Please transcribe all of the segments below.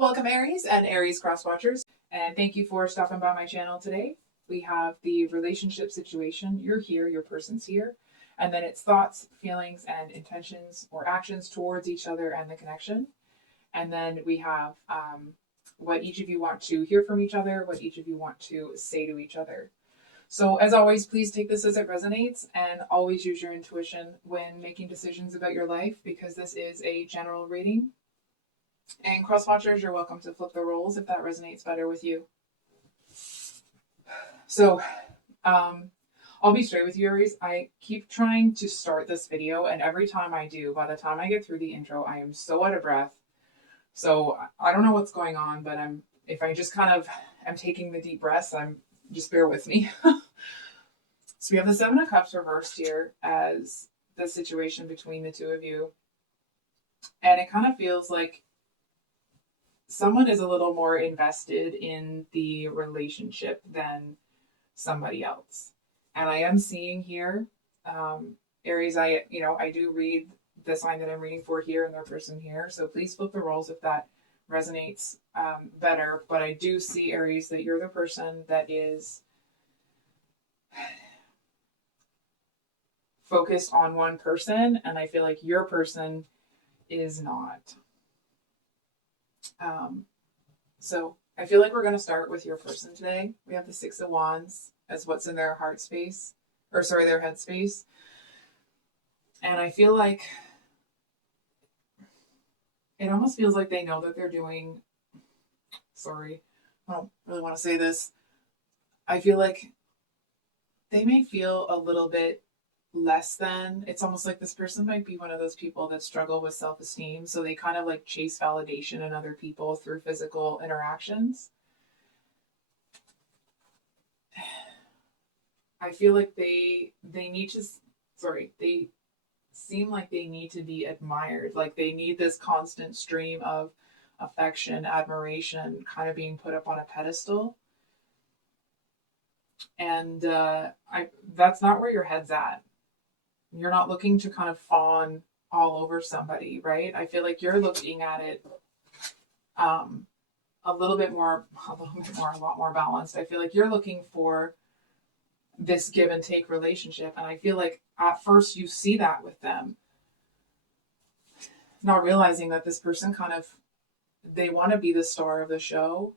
Welcome Aries and Aries cross watchers, and thank you for stopping by my channel today. We have the relationship situation. You're here, your person's here, and then it's thoughts, feelings, and intentions or actions towards each other and the connection. And then we have what each of you want to hear from each other, what each of you want to say to each other. So as always, please take this as it resonates and always use your intuition when making decisions about your life, because this is a general reading. And cross watchers, you're welcome to flip the roles if that resonates better with you. So I'll be straight with you, Aries. I keep trying to start this video, and every time I do, by the time I get through the intro, I am so out of breath. So I don't know what's going on, but if I just kind of am taking the deep breaths, just bear with me. So we have the Seven of Cups reversed here as the situation between the two of you. And it kind of feels like someone is a little more invested in the relationship than somebody else. And I am seeing here, Aries, I do read the sign that I'm reading for here and their person here. So please flip the roles if that resonates better. But I do see, Aries, that you're the person that is focused on one person. And I feel like your person is not. So I feel like we're going to start with your person today. We have the Six of Wands as what's in their heart space, their head space. And I feel like it almost feels like they know that they're doing, I don't really want to say this. I feel like they may feel a little bit less than. It's almost like this person might be one of those people that struggle with self-esteem, so they kind of like chase validation in other people through physical interactions. I feel like they seem like they need to be admired, like they need this constant stream of affection, admiration, kind of being put up on a pedestal. And that's not where your head's at. You're not looking to kind of fawn all over somebody, right? I feel like you're looking at it a lot more balanced. I feel like you're looking for this give and take relationship. And I feel like at first you see that with them, not realizing that this person they want to be the star of the show.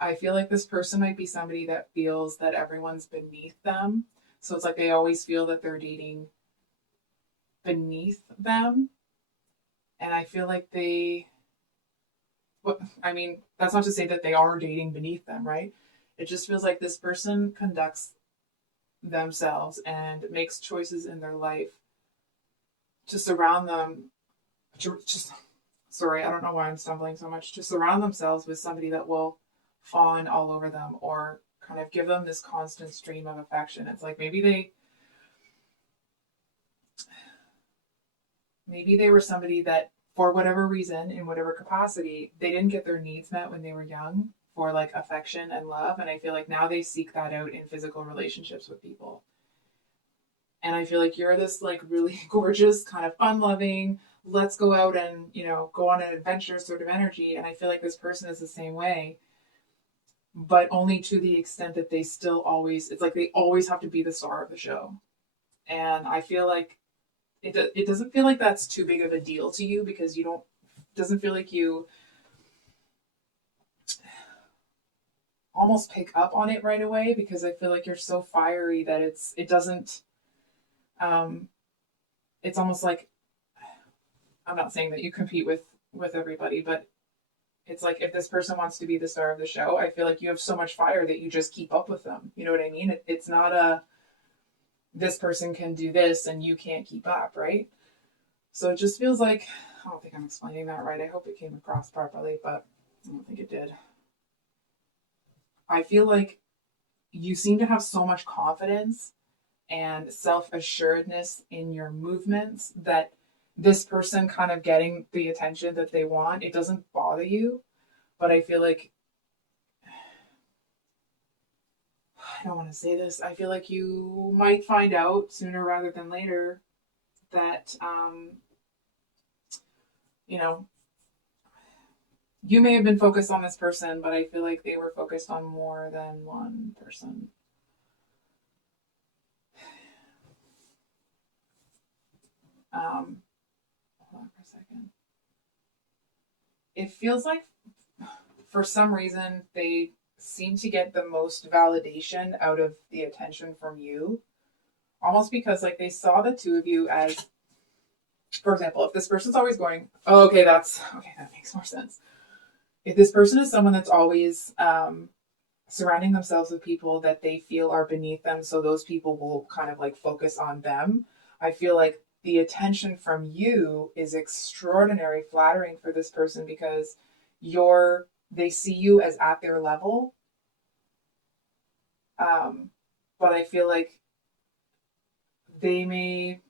I feel like this person might be somebody that feels that everyone's beneath them. So it's like they always feel that they're dating beneath them. And I feel like that's not to say that they are dating beneath them, right? It just feels like this person conducts themselves and makes choices in their life to surround them. I don't know why I'm stumbling so much. To surround themselves with somebody that will fawn all over them or kind of give them this constant stream of affection. It's like maybe they were somebody that, for whatever reason, in whatever capacity, they didn't get their needs met when they were young for like affection and love. And I feel like now they seek that out in physical relationships with people. And I feel like you're this like really gorgeous, kind of fun-loving, let's go out and, go on an adventure sort of energy. And I feel like this person is the same way, but only to the extent that it's like they always have to be the star of the show. And I feel like it doesn't feel like that's too big of a deal to you, because doesn't feel like you almost pick up on it right away, because I feel like you're so fiery that it's almost like, I'm not saying that you compete with everybody, but it's like if this person wants to be the star of the show, I feel like you have so much fire that you just keep up with them. You know what I mean? It's not this person can do this and you can't keep up, right? So it just feels like, I don't think I'm explaining that right. I hope it came across properly, but I don't think it did. I feel like you seem to have so much confidence and self-assuredness in your movements that this person kind of getting the attention that they want, it doesn't bother you. But I feel like, I don't want to say this, I feel like you might find out sooner rather than later that, you may have been focused on this person, but I feel like they were focused on more than one person. Hold on for a second. It feels like for some reason they seem to get the most validation out of the attention from you. Almost because like they saw the two of you as, for example, if this person's always going, oh, okay, that makes more sense. If this person is someone that's always surrounding themselves with people that they feel are beneath them, so those people will kind of like focus on them, I feel like the attention from you is extraordinary flattering for this person because they see you as at their level. But I feel like there's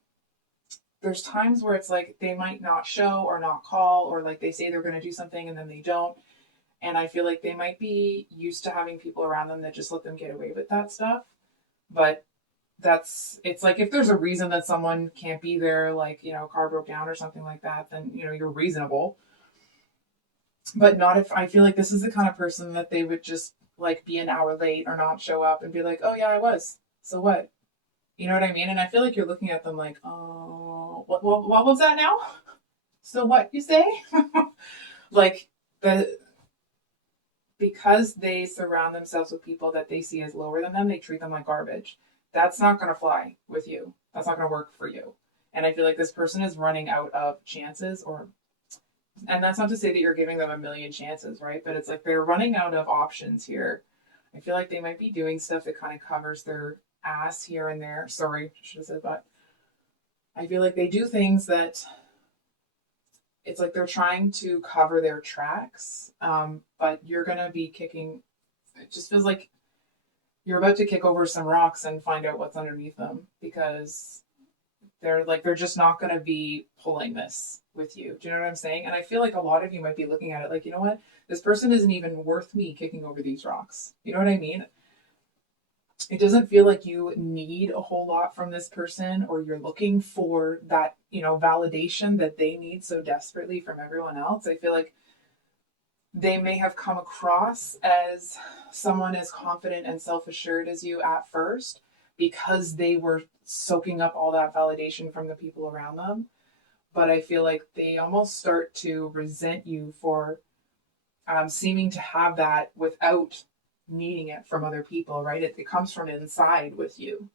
times where it's like they might not show or not call, or like they say they're going to do something and then they don't. And I feel like they might be used to having people around them that just let them get away with that stuff. But it's like if there's a reason that someone can't be there, like, a car broke down or something like that, then, you're reasonable. But not if I feel like this is the kind of person that they would just like be an hour late or not show up and be like, oh yeah, I was. So what? You know what I mean? And I feel like you're looking at them like, oh, what was that now? So what you say? Like because they surround themselves with people that they see as lower than them, they treat them like garbage. That's not going to fly with you. That's not going to work for you. And I feel like this person is running out of chances, and that's not to say that you're giving them a million chances, right? But it's like they're running out of options here. I feel like they might be doing stuff that kind of covers their ass here and there. Sorry, I should have said that. I feel like they do things that it's like they're trying to cover their tracks, but you're going to be kicking. It just feels like you're about to kick over some rocks and find out what's underneath them because they're just not going to be pulling this with you. Do you know what I'm saying? And I feel like a lot of you might be looking at it like, you know what? This person isn't even worth me kicking over these rocks. You know what I mean? It doesn't feel like you need a whole lot from this person, or you're looking for that, validation that they need so desperately from everyone else. I feel like they may have come across as someone as confident and self-assured as you at first because they were soaking up all that validation from the people around them. But I feel like they almost start to resent you for seeming to have that without needing it from other people, right? It comes from inside with you.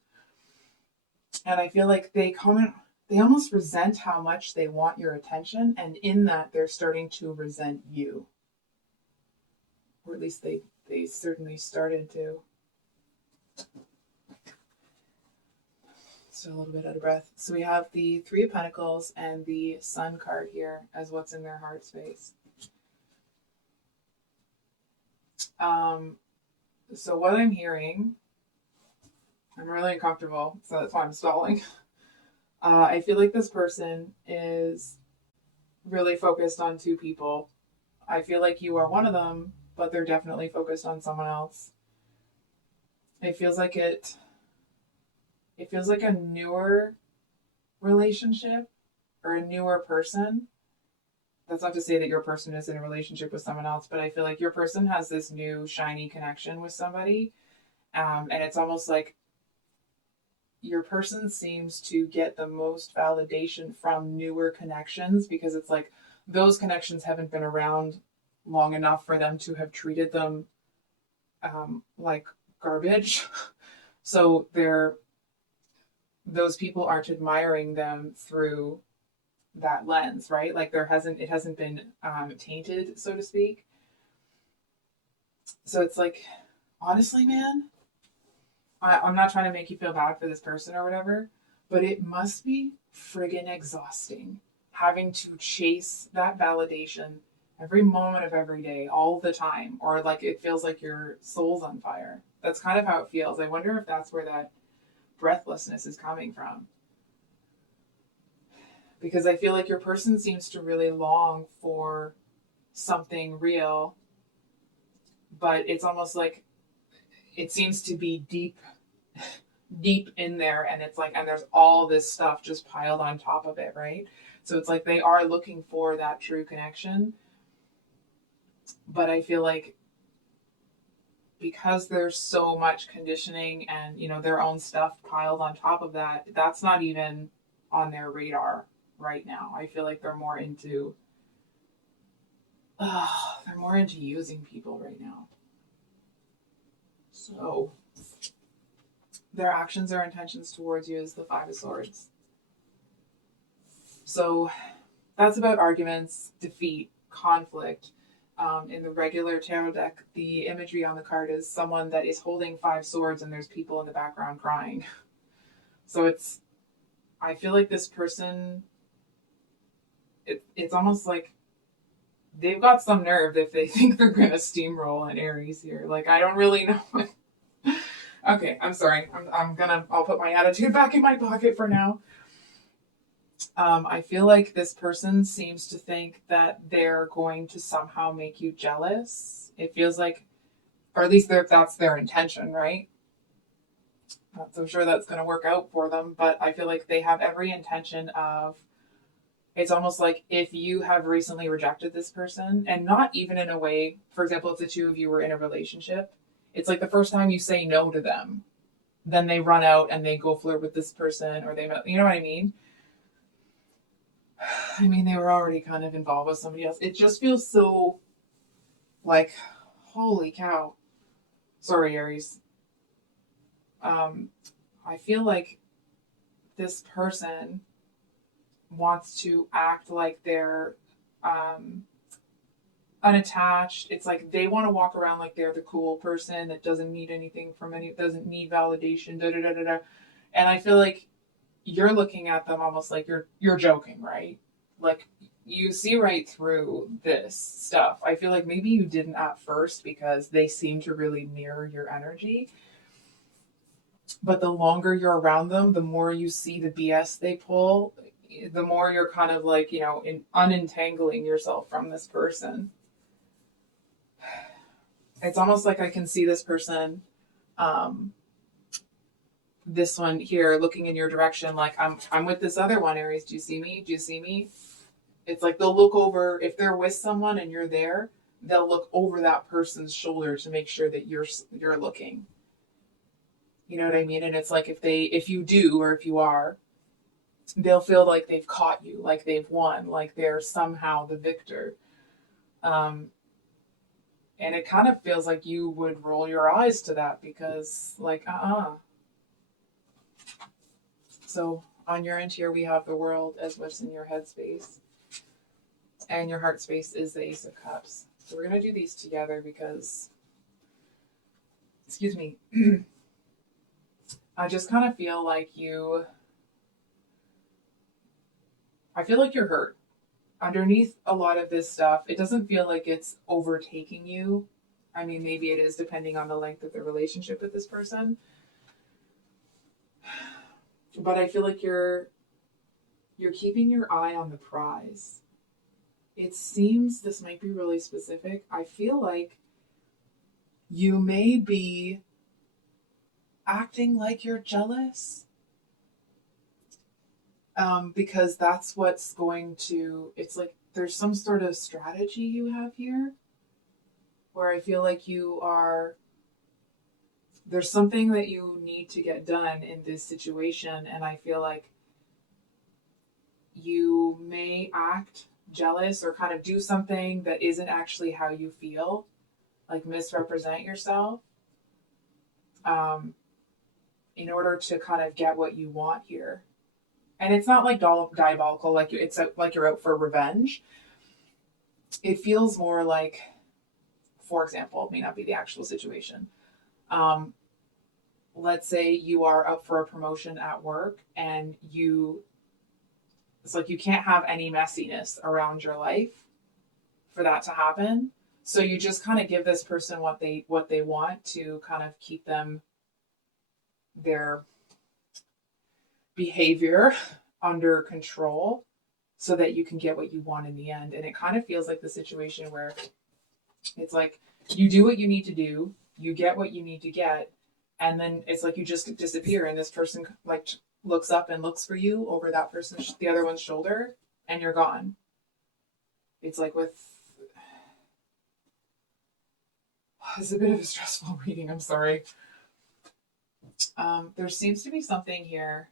And I feel like they almost resent how much they want your attention, and in that they're starting to resent you. Or at least they certainly started to. Still a little bit out of breath. So we have the Three of Pentacles and the Sun card here as what's in their heart space. So what I'm hearing, I'm really uncomfortable, so that's why I'm stalling. I feel like this person is really focused on two people. I feel like you are one of them, but they're definitely focused on someone else. It feels like a newer relationship or a newer person. That's not to say that your person is in a relationship with someone else, but I feel like your person has this new shiny connection with somebody. And it's almost like your person seems to get the most validation from newer connections because it's like those connections haven't been around long enough for them to have treated them like garbage. So those people aren't admiring them through that lens, right? Like it hasn't been tainted, so to speak. So it's like, honestly, man, I'm not trying to make you feel bad for this person or whatever, but it must be friggin' exhausting having to chase that validation every moment of every day, all the time, or like it feels like your soul's on fire. That's kind of how it feels. I wonder if that's where that breathlessness is coming from. Because I feel like your person seems to really long for something real, but it's almost like it seems to be deep in there, and it's like, and there's all this stuff just piled on top of it, right? So it's like they are looking for that true connection, But I feel like because there's so much conditioning and, you know, their own stuff piled on top of that, that's not even on their radar right now. I feel like they're more into using people right now. So their actions or intentions towards you is the Five of Swords. So that's about arguments, defeat, conflict. In the regular tarot deck, the imagery on the card is someone that is holding five swords and there's people in the background crying. So I feel like this person, it's almost like they've got some nerve if they think they're going to steamroll an Aries here. Like, I don't really know. Okay, I'm sorry. I'll put my attitude back in my pocket for now. I feel like this person seems to think that they're going to somehow make you jealous. It feels like, or at least that's their intention, right? Not so sure that's going to work out for them, but I feel like they have every intention of, it's almost like if you have recently rejected this person, and not even in a way, for example, if the two of you were in a relationship, it's like the first time you say no to them, then they run out and they go flirt with this person, or you know what I mean? I mean, they were already kind of involved with somebody else. It just feels so like, holy cow. Sorry, Aries. I feel like this person wants to act like they're unattached. It's like they want to walk around like they're the cool person that doesn't need anything from doesn't need validation. Da da da da da. And I feel like you're looking at them almost like you're joking, right? Like you see right through this stuff. I feel like maybe you didn't at first because they seem to really mirror your energy. But the longer you're around them, the more you see the BS they pull, the more you're kind of like, you know, unentangling yourself from this person. It's almost like I can see this person, this one here looking in your direction, like I'm with this other one, Aries. Do you see me? Do you see me? It's like they'll look over, if they're with someone and you're there, they'll look over that person's shoulder to make sure that you're looking. You know what I mean? And it's like if you do, or if you are, they'll feel like they've caught you, like they've won, like they're somehow the victor. And it kind of feels like you would roll your eyes to that because, like, So on your end here, we have the world as what's in your headspace. And your heart space is the Ace of Cups. So we're going to do these together because, excuse me, I just kind of feel like I feel like you're hurt. Underneath a lot of this stuff, it doesn't feel like it's overtaking you. I mean, maybe it is depending on the length of the relationship with this person. But I feel like you're keeping your eye on the prize. It seems, this might be really specific, I feel like you may be acting like you're jealous. Because that's what's going to, it's like there's some sort of strategy you have here where I feel like there's something that you need to get done in this situation, and I feel like you may act jealous or kind of do something that isn't actually how you feel, like misrepresent yourself, in order to kind of get what you want here. And it's not like diabolical, like it's like you're out for revenge. It feels more like, for example, it may not be the actual situation. Let's say you are up for a promotion at work and it's like you can't have any messiness around your life for that to happen. So you just kind of give this person what they want to kind of keep their behavior under control so that you can get what you want in the end. And it kind of feels like the situation where it's like you do what you need to do, you get what you need to get, and then it's like you just disappear and this person like looks up and looks for you over that person's, the other one's shoulder, and you're gone. It's like with It's a bit of a stressful reading, I'm sorry. There seems to be something here.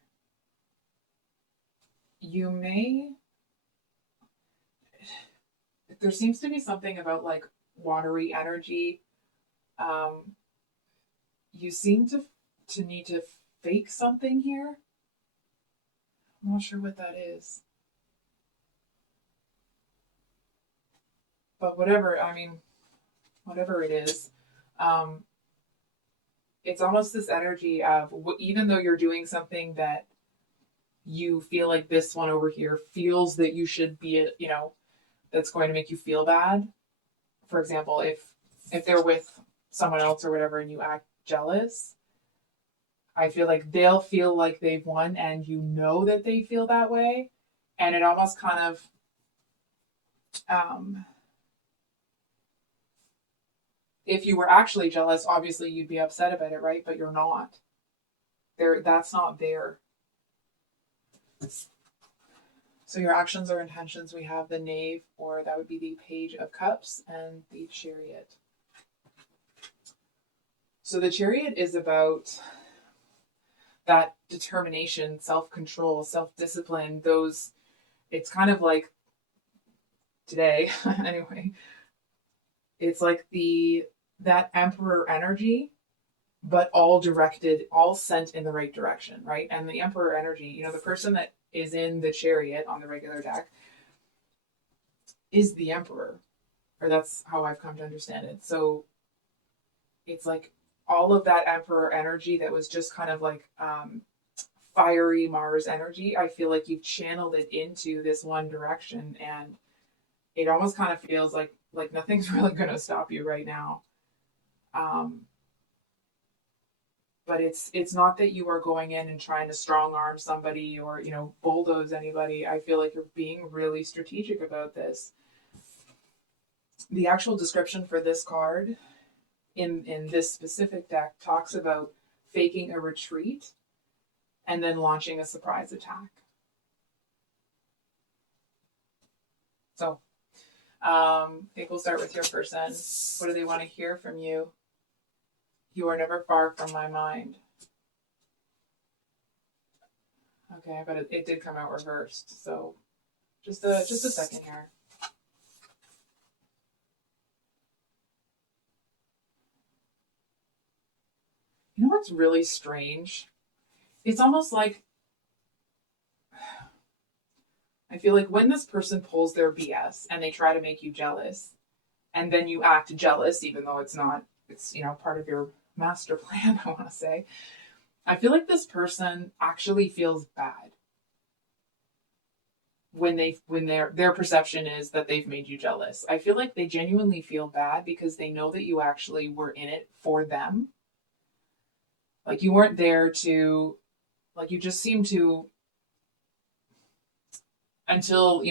There seems to be something about like watery energy. Um, you seem to need to fake something here. I'm not sure what that is. But whatever it is, um, it's almost this energy of even though you're doing something that you feel like this one over here feels that you should be, that's going to make you feel bad. For example, if they're with someone else or whatever and you act jealous, I feel like they'll feel like they've won and you know that they feel that way. And it almost kind of, um, if you were actually jealous, obviously you'd be upset about it, right? But you're not. That's not there. So your actions or intentions, we have the Knave, or that would be the Page of Cups, and the Chariot. So the Chariot is about that determination, self-control, self-discipline, it's kind of like today, anyway, it's like that Emperor energy, but all directed, all sent in the right direction, right? And the Emperor energy, the person that is in the Chariot on the regular deck is the Emperor, or that's how I've come to understand it. So it's like all of that Emperor energy that was just kind of like fiery Mars energy. I feel like you've channeled it into this one direction, and it almost kind of feels like nothing's really going to stop you right now. But it's not that you are going in and trying to strong arm somebody or bulldoze anybody. I feel like you're being really strategic about this. The actual description for this card in this specific deck talks about faking a retreat and then launching a surprise attack. So I think we'll start with your person. What do they want to hear from you? You are never far from my mind. Okay, but it did come out reversed. So just a second here. You know what's really strange? It's almost like I feel like when this person pulls their BS and they try to make you jealous, and then you act jealous, even though it's not, it's part of your master plan, I want to say. I feel like this person actually feels bad when their perception is that they've made you jealous. I feel like they genuinely feel bad because they know that you actually were in it for them. Like you weren't there to, like you just seem to, until,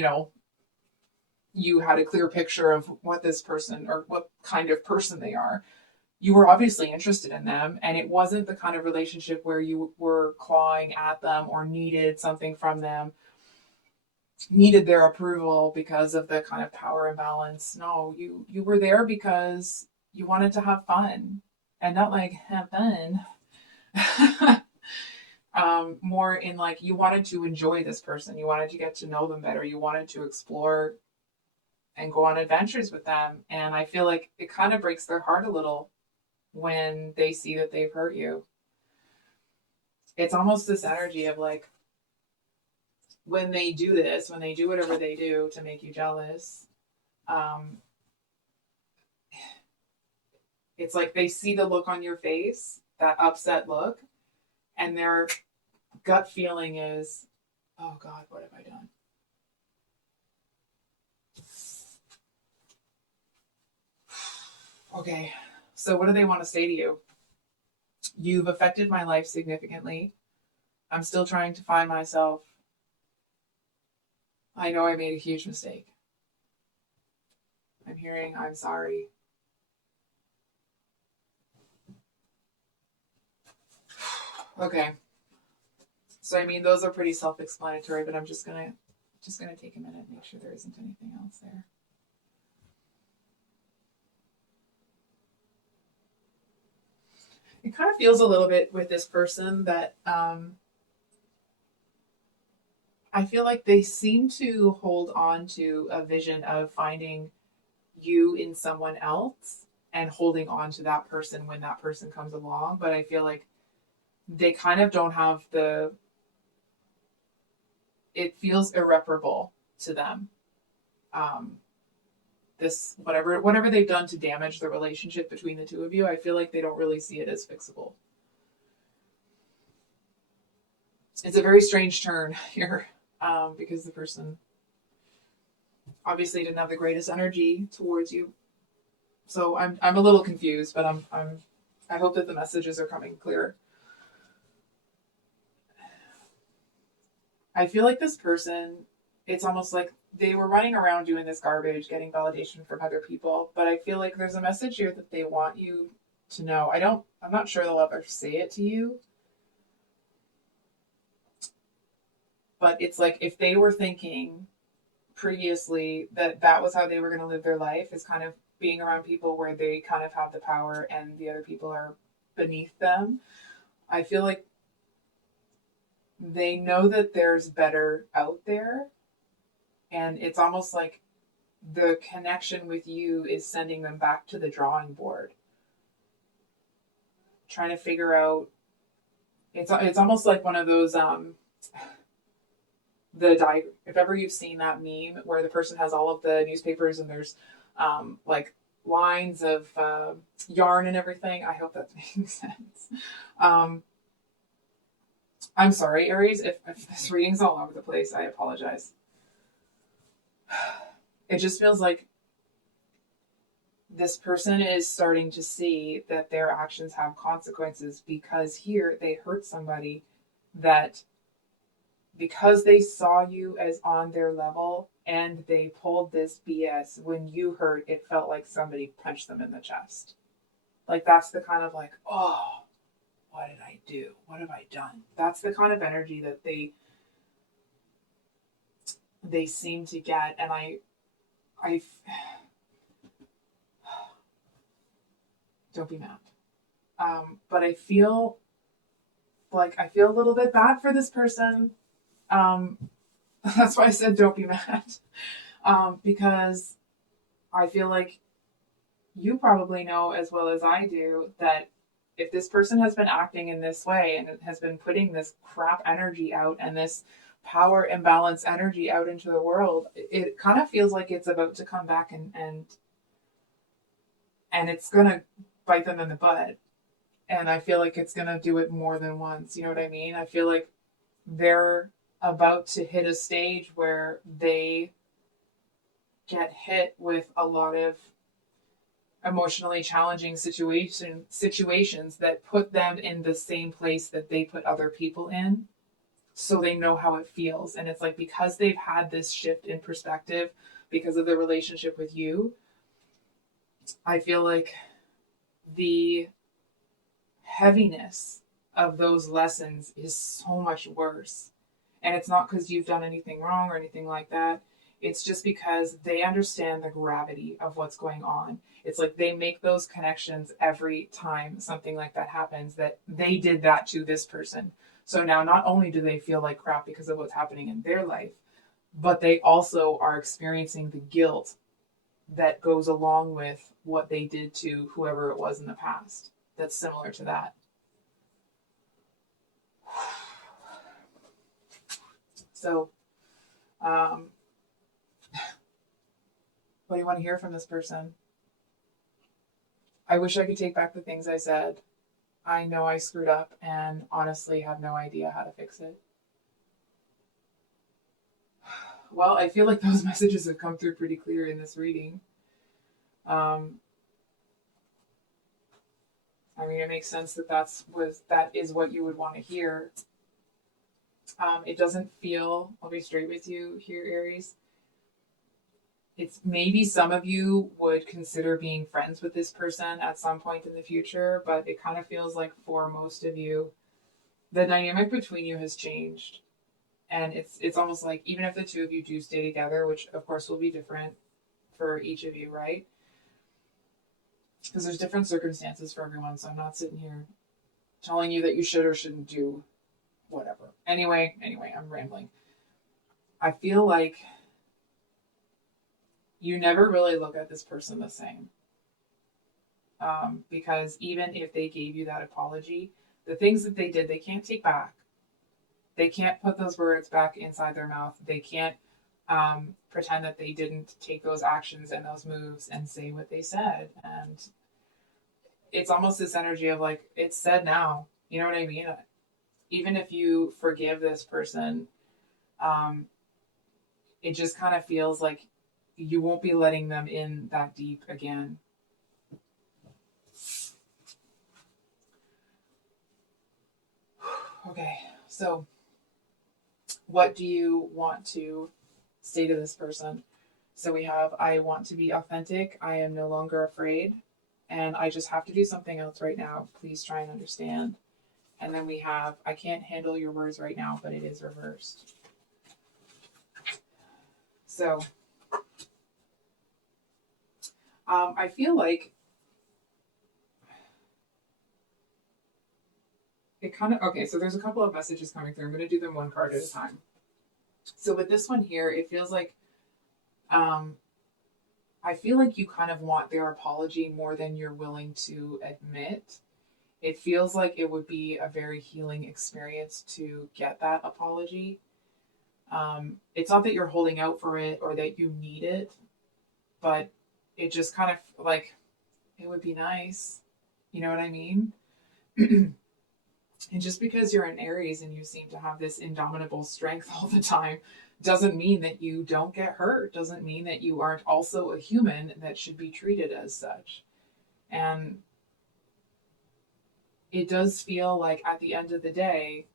you had a clear picture of what this person or what kind of person they are. You were obviously interested in them, and it wasn't the kind of relationship where you were clawing at them or needed something from them, needed their approval because of the kind of power imbalance. No, you were there because you wanted to have fun, and not like have fun. More in like you wanted to enjoy this person, you wanted to get to know them better, you wanted to explore and go on adventures with them. And I feel like it kind of breaks their heart a little when they see that they've hurt you. It's almost this energy of like when they do this, when they do whatever they do to make you jealous, it's like they see the look on your face, that upset look, and their gut feeling is, oh God, what have I done? Okay, so what do they want to say to you? You've affected my life significantly. I'm still trying to find myself. I know I made a huge mistake. I'm hearing I'm sorry. Okay. So I mean those are pretty self-explanatory, but I'm just gonna take a minute and make sure there isn't anything else there. it kind of feels a little bit with this person that I feel like they seem to hold on to a vision of finding you in someone else and holding on to that person when that person comes along. But I feel like they kind of don't have it feels irreparable to them. Um, this whatever they've done to damage the relationship between the two of you, I feel like they don't really see it as fixable. It's a very strange turn here, because the person obviously didn't have the greatest energy towards you. So I'm a little confused, but I hope that the messages are coming clear. I feel like this person, it's almost like they were running around doing this garbage, getting validation from other people, but I feel like there's a message here that they want you to know. I'm not sure they'll ever say it to you, but it's like if they were thinking previously that that was how they were going to live their life, is kind of being around people where they kind of have the power and the other people are beneath them. I feel like they know that there's better out there, and it's almost like the connection with you is sending them back to the drawing board, trying to figure out. It's almost like one of those if ever you've seen that meme where the person has all of the newspapers and there's like lines of yarn and everything. I hope that's making sense. I'm sorry, Aries, if this reading's all over the place, I apologize. It just feels like this person is starting to see that their actions have consequences, because here they hurt somebody that, because they saw you as on their level and they pulled this BS, when you hurt, it felt like somebody punched them in the chest. Like that's the kind of like, oh, what did I do? What have I done? That's the kind of energy that they seem to get. And I don't be mad. But I feel a little bit bad for this person. That's why I said don't be mad. Because I feel like you probably know as well as I do that if this person has been acting in this way and has been putting this crap energy out and this power imbalance energy out into the world, it kind of feels like it's about to come back and it's gonna bite them in the butt. And I feel like it's gonna do it more than once. You know what I mean? I feel like they're about to hit a stage where they get hit with a lot of emotionally challenging situations that put them in the same place that they put other people in, so they know how it feels. And it's like, because they've had this shift in perspective because of the relationship with you, I feel like the heaviness of those lessons is so much worse. And it's not because you've done anything wrong or anything like that. It's just because they understand the gravity of what's going on. It's like they make those connections every time something like that happens, that they did that to this person. So now not only do they feel like crap because of what's happening in their life, but they also are experiencing the guilt that goes along with what they did to whoever it was in the past. That's similar to that. So, what do you want to hear from this person? I wish I could take back the things I said. I know I screwed up and honestly have no idea how to fix it. Well, I feel like those messages have come through pretty clear in this reading. I mean, it makes sense that that is what you would want to hear. It doesn't feel, I'll be straight with you here, Aries. It's maybe some of you would consider being friends with this person at some point in the future, but it kind of feels like for most of you, the dynamic between you has changed. And it's almost like, even if the two of you do stay together, which of course will be different for each of you, right? Because there's different circumstances for everyone, so I'm not sitting here telling you that you should or shouldn't do whatever. Anyway, I'm rambling. I feel like you never really look at this person the same. Because even if they gave you that apology, the things that they did, they can't take back. They can't put those words back inside their mouth. They can't pretend that they didn't take those actions and those moves and say what they said. And it's almost this energy of like, it's said now. You know what I mean? Even if you forgive this person, it just kind of feels like you won't be letting them in that deep again. Okay, so what do you want to say to this person? So we have, I want to be authentic. I am no longer afraid. And I just have to do something else right now. Please try and understand. And then we have, I can't handle your words right now, but it is reversed. So I feel like it kind of, okay, so there's a couple of messages coming through. I'm going to do them one card at a time. So with this one here, it feels like, I feel like you kind of want their apology more than you're willing to admit. It feels like it would be a very healing experience to get that apology. It's not that you're holding out for it or that you need it, but it just kind of like, it would be nice. You know what I mean? And just because you're an Aries and you seem to have this indomitable strength all the time doesn't mean that you don't get hurt, doesn't mean that you aren't also a human that should be treated as such. And it does feel like at the end of the day,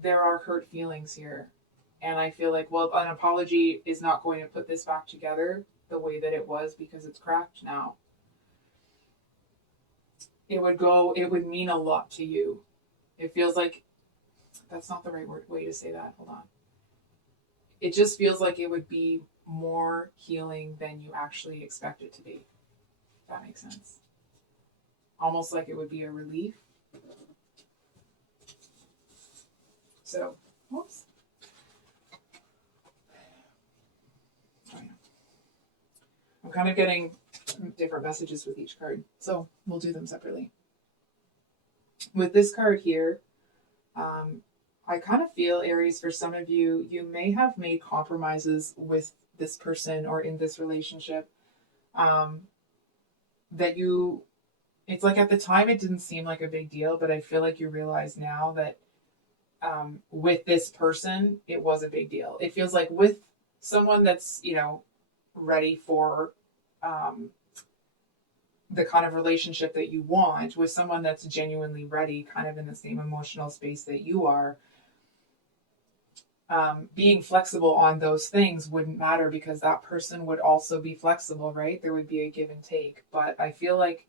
there are hurt feelings here. And I feel like, well, an apology is not going to put this back together the way that it was because it's cracked now. It would mean a lot to you. It feels like, that's not the right way to say that. Hold on. It just feels like it would be more healing than you actually expect it to be. If that makes sense. Almost like it would be a relief. So, whoops. I'm kind of getting different messages with each card, so we'll do them separately. With this card here, I kind of feel, Aries, for some of you, you may have made compromises with this person or in this relationship that you, it's like at the time it didn't seem like a big deal, but I feel like you realize now that with this person, it was a big deal. It feels like with someone that's, ready for the kind of relationship that you want, with someone that's genuinely ready, kind of in the same emotional space that you are, being flexible on those things wouldn't matter because that person would also be flexible, right? There would be a give and take. But I feel like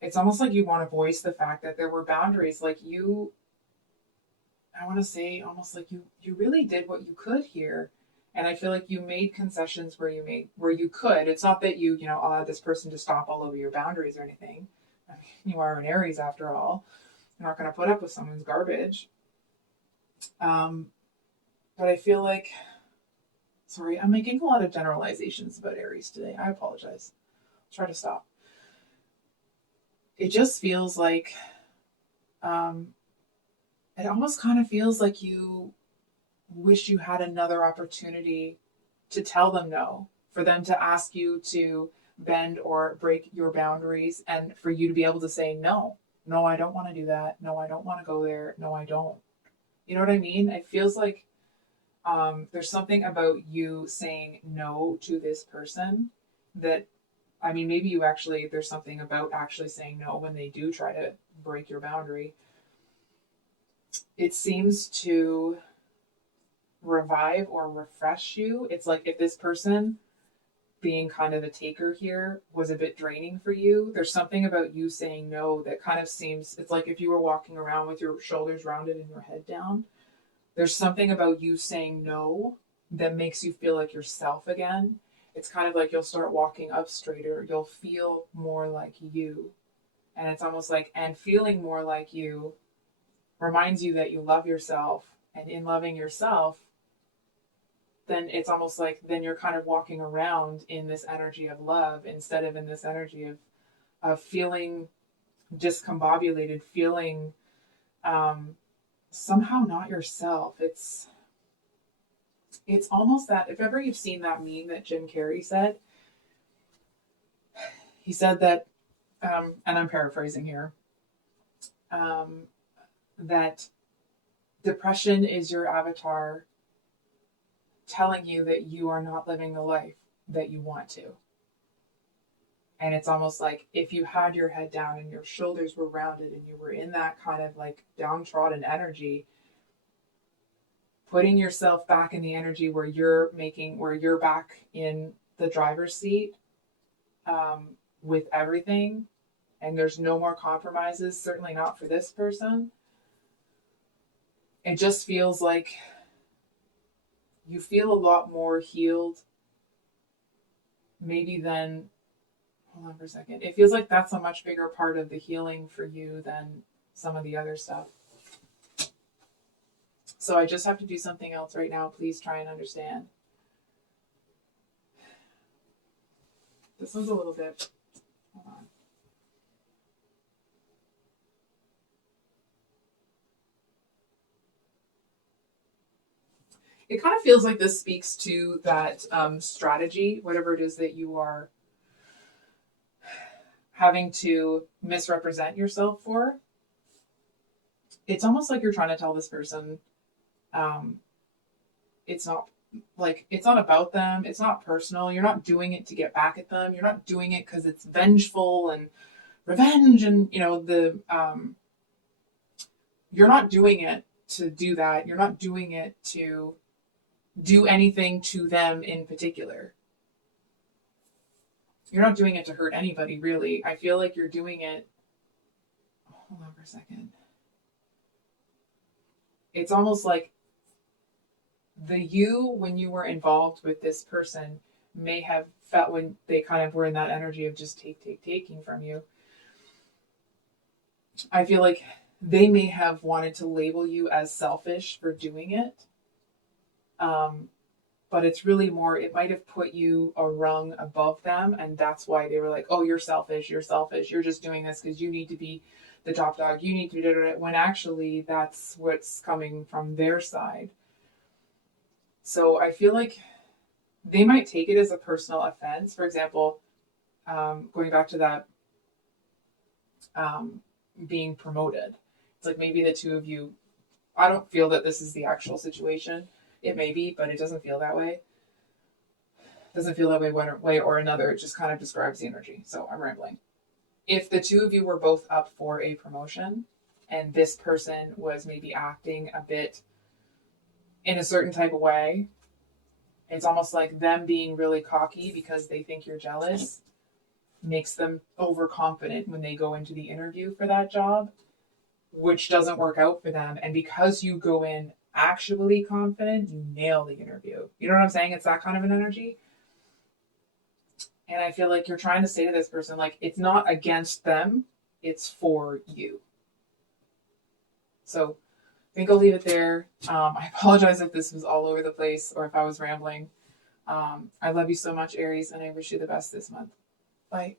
it's almost like you want to voice the fact that there were boundaries. Like I want to say almost like you really did what you could here. And I feel like you made concessions where you could. It's not that you allowed this person to stomp all over your boundaries or anything. I mean, you are an Aries after all. You're not going to put up with someone's garbage. But I feel like, sorry, I'm making a lot of generalizations about Aries today. I apologize. I'll try to stop. It just feels like, it almost kind of feels like you wish you had another opportunity to tell them no, for them to ask you to bend or break your boundaries, and for you to be able to say no, I don't want to do that. No, I don't want to go there. No, I don't. You know what I mean? It feels like there's something about you saying no to this person that, I mean, maybe there's something about actually saying no when they do try to break your boundary. It seems to revive or refresh you. It's like if this person, being kind of a taker here, was a bit draining for you, there's something about you saying no that kind of seems, it's like if you were walking around with your shoulders rounded and your head down. There's something about you saying no that makes you feel like yourself again. It's kind of like you'll start walking up straighter. You'll feel more like you. And it's almost like, and feeling more like you reminds you that you love yourself. And in loving yourself, then it's almost like then you're kind of walking around in this energy of love instead of in this energy of feeling discombobulated, feeling somehow not yourself. It's almost that, if ever you've seen that meme that Jim Carrey said, he said that, and I'm paraphrasing here, that depression is your avatar telling you that you are not living the life that you want to. And it's almost like if you had your head down and your shoulders were rounded and you were in that kind of like downtrodden energy, putting yourself back in the energy where you're back in the driver's seat, with everything, and there's no more compromises, certainly not for this person. It just feels like you feel a lot more healed, maybe than, hold on for a second. It feels like that's a much bigger part of the healing for you than some of the other stuff. So I just have to do something else right now. Please try and understand. This one's a little bit, hold on. It kind of feels like this speaks to that strategy, whatever it is that you are having to misrepresent yourself for. It's almost like you're trying to tell this person it's not about them. It's not personal. You're not doing it to get back at them. You're not doing it because it's vengeful and revenge and, you're not doing it to do that. You're not doing it to do anything to them in particular. You're not doing it to hurt anybody, really. I feel like you're doing it. Hold on for a second. It's almost like when you were involved with this person, may have felt, when they kind of were in that energy of just taking from you. I feel like they may have wanted to label you as selfish for doing it. But it's really more, it might have put you a rung above them. And that's why they were like, oh, you're selfish. You're just doing this because you need to be the top dog. You need to do it. When actually that's what's coming from their side. So I feel like they might take it as a personal offense. For example, going back to that being promoted. It's like maybe the two of you, I don't feel that this is the actual situation. It may be, but it doesn't feel that way. It doesn't feel that way one way or another. It just kind of describes the energy. So I'm rambling. If the two of you were both up for a promotion and this person was maybe acting a bit in a certain type of way, it's almost like them being really cocky because they think you're jealous makes them overconfident when they go into the interview for that job, which doesn't work out for them. And because you go in actually confident, you nail the interview. You know what I'm saying? It's that kind of an energy. And I feel like you're trying to say to this person, like, it's not against them, it's for you. So I think I'll leave it there. I apologize if this was all over the place or if I was rambling. I love you so much, Aries, and I wish you the best this month. Bye.